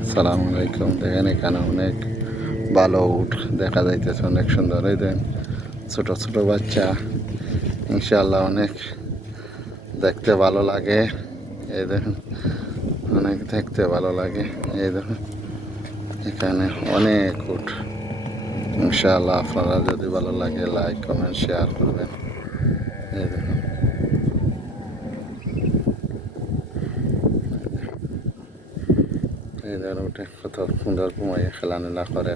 আসসালামু আলাইকুম। দেখেন এখানে অনেক ভালো উট দেখা যাইতেছে, অনেক সুন্দর। এই দেখেন ছোট ছোট বাচ্চা, ইনশাআল্লাহ অনেক দেখতে ভালো লাগে। এই দেখেন অনেক দেখতে ভালো লাগে। এই দেখেন এখানে অনেক উট। ইনশাআল্লাহ আপনারা যদি ভালো লাগে লাইক কমেন্ট শেয়ার করবেন। এই দেখেন এই দেখেন উঠে কত সুন্দর ঘুমাইয়া খেলাধুলা করে।